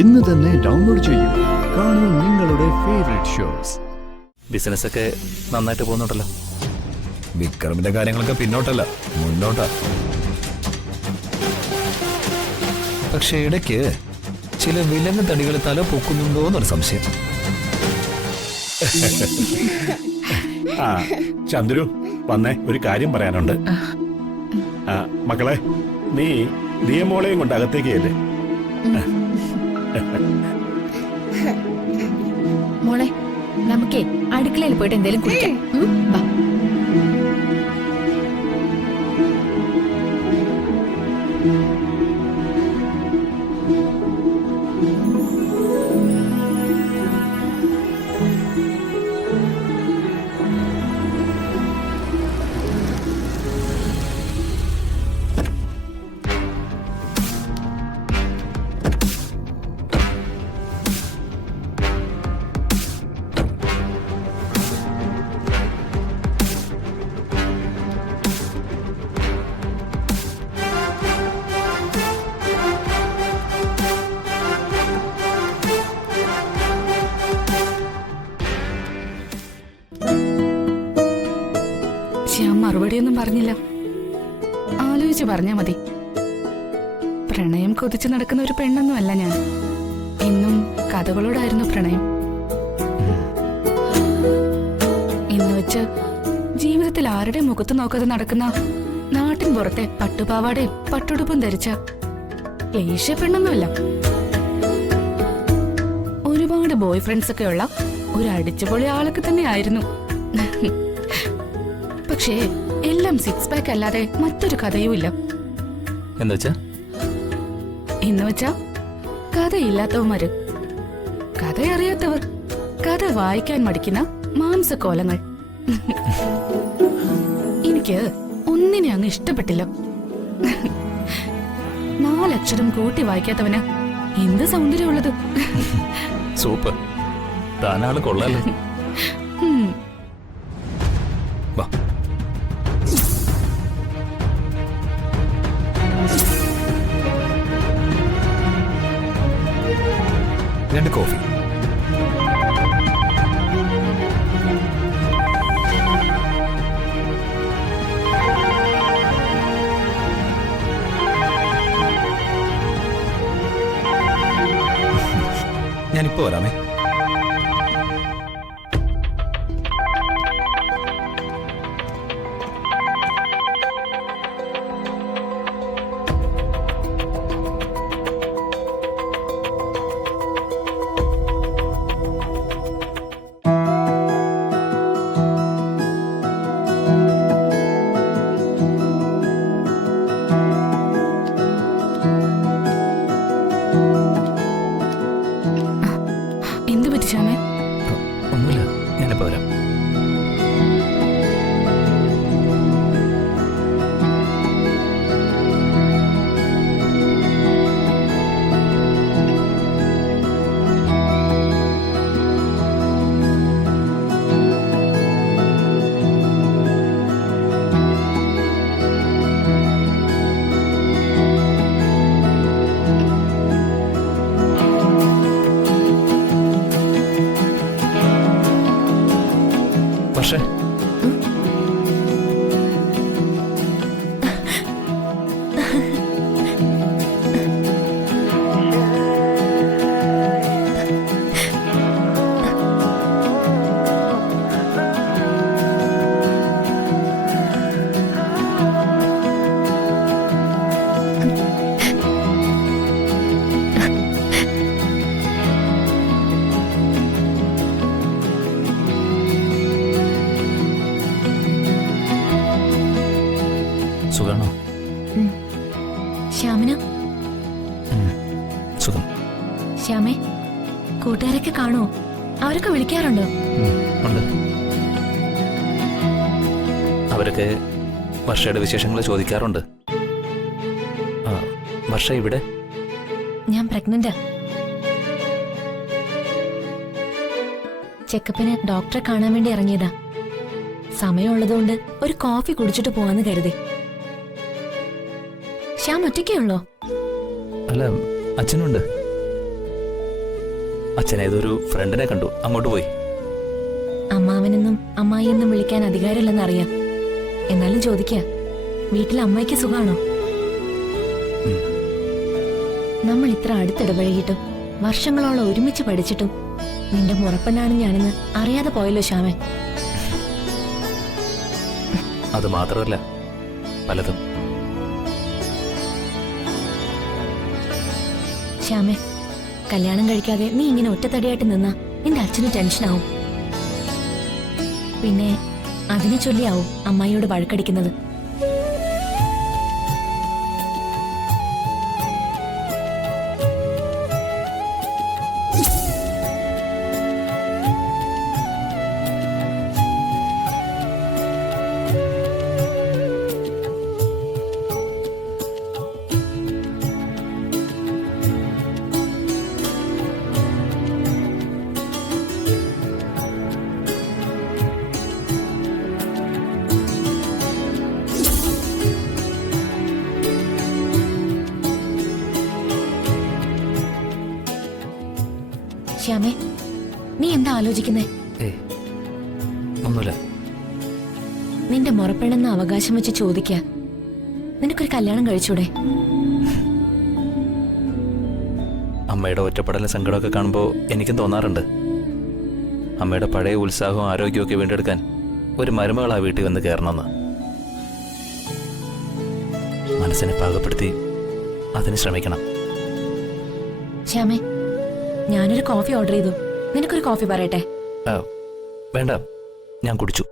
ഇന്ന് തന്നെ ഡൗൺലോഡ് ചെയ്യൂ. കാണൂ നിങ്ങളുടെ ഫേവറേറ്റ് ഷോസ്. ബിസിനസ് ഒക്കെ നന്നായിട്ട് പോകുന്നുണ്ടല്ലോ. വിക്രമിന്റെ കാര്യങ്ങളൊക്കെ പിന്നോട്ടല്ല മുന്നോട്ടാ. പക്ഷെ ഇടയ്ക്ക് ചില വിലങ്ങ് തടികൾ തല പൊക്കുന്നുണ്ടോ എന്നൊരു സംശയം. ആ ചന്ദ്രു വന്നേ, ഒരു കാര്യം പറയാനുണ്ട്. മക്കളെ, നീ ദിയമോളെയും കൊണ്ട് അകത്തേക്ക് അല്ലേ? മോളെ, നമുക്കേ അടുക്കളയിൽ പോയിട്ട് എന്തെങ്കിലും കുടിക്കാം. ശ്യാം മറുപടിയൊന്നും പറഞ്ഞില്ല. ആലോചിച്ച് പറഞ്ഞാ മതി. പ്രണയം കൊതിച്ചു നടക്കുന്ന ഒരു പെണ്ണൊന്നുമല്ല ഞാൻ. ഇന്നും കഥകളോടായിരുന്നു പ്രണയം. ഇന്ന് വെച്ച് ജീവിതത്തിൽ ആരുടെ മുഖത്ത് നോക്കാതെ നടക്കുന്ന നാട്ടിൻ പുറത്തെ പട്ടുപാവാടയും പട്ടുടുപ്പും ധരിച്ച ഏഷ്യ പെണ്ണൊന്നുമല്ല. ഒരുപാട് ബോയ് ഫ്രണ്ട്സ് ഒക്കെ ഉള്ള ഒരു അടിച്ചുപൊളി ആളൊക്കെ തന്നെ ആയിരുന്നു. പക്ഷേ എല്ലാം സിക്സ് പാക്ക് അല്ലാതെ മറ്റൊരു കഥയുമില്ല. എന്നുവെച്ചാ കഥയില്ലാത്തവന്മാര്, കഥ അറിയാത്തവർ, കഥ വായിക്കാൻ മടിക്കുന്ന മാംസക്കോലങ്ങൾ. എനിക്ക് ഒന്നിനെ അങ്ങ് ഇഷ്ടപ്പെട്ടില്ല. 4 അക്ഷരം കൂട്ടി വായിക്കാത്തവന് എന്ത് സൗന്ദര്യമുള്ളത്. സൂപ്പർ, താനാള് കൊള്ളാലോ. രണ്ട് കോഫി. ഞാനിപ്പോ വരാമേ. എന്തു പറ്റി ശ്യാമേ? ഒന്നുമില്ല, ഞാനിപ്പോ വരാം. പക്ഷേ സുഖാണോ? ശ്യാമിന, സുഖം. ശ്യാമേ, കൂട്ടുകാരൊക്കെ കാണുമോ? അവരൊക്കെ വിളിക്കാറുണ്ടോ? ഉണ്ട്. അവരൊക്കെ വർഷയുടെ വിശേഷങ്ങൾ ചോദിക്കാറുണ്ട്. വർഷ ഇവിടെ? ഞാൻ പ്രഗ്നന്റാ. ചെക്കപ്പിന് ഡോക്ടറെ കാണാൻ വേണ്ടി ഇറങ്ങിയതാ. സമയമുള്ളതുകൊണ്ട് ഒരു കോഫി കുടിച്ചിട്ട് പോവാന്ന് കരുതി. ശ്യാം ഒറ്റയ്ക്കേ ഉള്ളോ? അല്ല, അച്ഛനുണ്ട്. അച്ഛനേതൊരു ഫ്രണ്ടിനെ കണ്ടു, അങ്ങോട്ട് പോയി. അമ്മാവനെന്നും അമ്മായിയെന്നും വിളിക്കാൻ അധികാരമില്ലെന്നറിയാം. എന്നാലും ചോദിക്ക, വീട്ടിൽ അമ്മയ്ക്ക് സുഖാണോ? നമ്മൾ ഇത്ര അടുത്തിടപഴകിയിട്ടും വർഷങ്ങളോളം ഒരുമിച്ച് പഠിച്ചിട്ടും നിന്റെ മുറപ്പനാണ് ഞാനെന്ന് അറിയാതെ പോയല്ലോ ശ്യാമേ. അത് മാത്രമല്ല, പലതും. ശ്യാമേ, കല്യാണം കഴിക്കാതെ നീ ഇങ്ങനെ ഒറ്റത്തടിയായിട്ട് നിന്നാ നിന്റെ അച്ഛന് ടെൻഷനാവും. പിന്നെ അതിനെ ചൊല്ലിയാവും അമ്മായിയോട് വഴക്കടിക്കുന്നത്. ശ്യാമേ, നീ എന്താ ആലോചിക്കുന്നേ? ഏയ്, ഒന്നുമില്ല. നിന്റെ മുറപ്പെണ്ണെന്ന് അവകാശം വെച്ച് ചോദിക്ക, നിനക്കൊരു കല്യാണം കഴിച്ചൂടെ? അമ്മയുടെ ഒറ്റപ്പെടലും സങ്കടമൊക്കെ കാണുമ്പോൾ എനിക്കും തോന്നാറുണ്ട്, അമ്മയുടെ പഴയ ഉത്സാഹവും ആരോഗ്യമൊക്കെ വീണ്ടെടുക്കാൻ ഒരു മരുമകൾ ആ വീട്ടിൽ വന്ന് കയറണമെന്ന്. മനസ്സിനെ പാകപ്പെടുത്തി അതിന് ശ്രമിക്കണം. ശ്യാമേ, ഞാനൊരു കോഫി ഓർഡർ ചെയ്തു. നിനക്കൊരു കോഫി പറയട്ടെ? വേണ്ട, ഞാൻ കുടിച്ചു.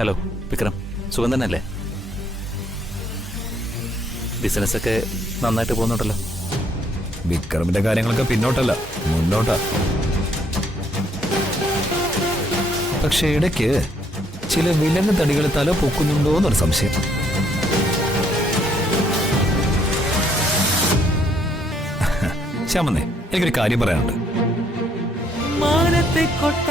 ഹലോ വിക്രം, സുഖം തന്നെയല്ലേ? ബിസിനസ്സൊക്കെ നന്നായിട്ട് പോകുന്നുണ്ടല്ലോ. വിക്രമിന്റെ കാര്യങ്ങളൊക്കെ പിന്നോട്ടല്ല, മുന്നോട്ടാ. പക്ഷെ ഇടയ്ക്ക് ചില വിലങ്ങ് തടികൾ തല പൊക്കുന്നുണ്ടോ എന്നൊരു സംശയം. ശ്യാമന്നേ, എനിക്കൊരു കാര്യം പറയാനുണ്ട്. മാനത്തെ കൊട്ട